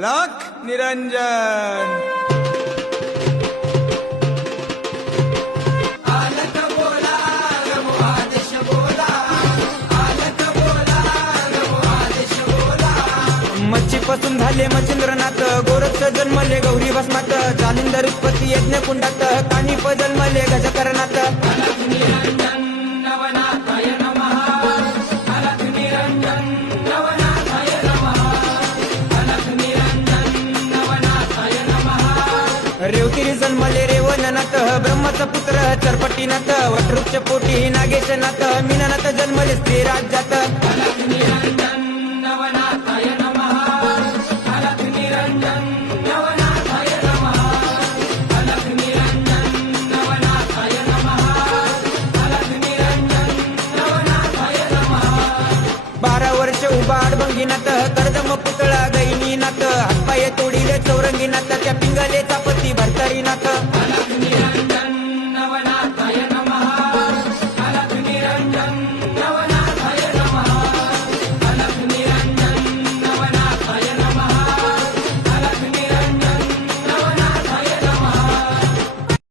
अलख निरंजन। मच्छीपासून झाले मच्छिंद्रनाथ, गोरक्ष जन्मले गौरी भस्मात, जालिंदर उत्पत्ती यज्ञ कुंडात, कानिप जन्मले गजकरणात। रेवतिरी जन्मले रेवणनाथ, ब्रह्माचा पुत्र चरपटीनाथ, वटवृक्ष पोटी नागेशनाथ, मीननाथ जन्मले स्त्री राज्यात। उभा आडभंगीनाथ, कर्दम पुतळा गैनीनाथ, हातपाय तोडीले चौरंगीनाथ, त्या पिंगलेचा पती भरत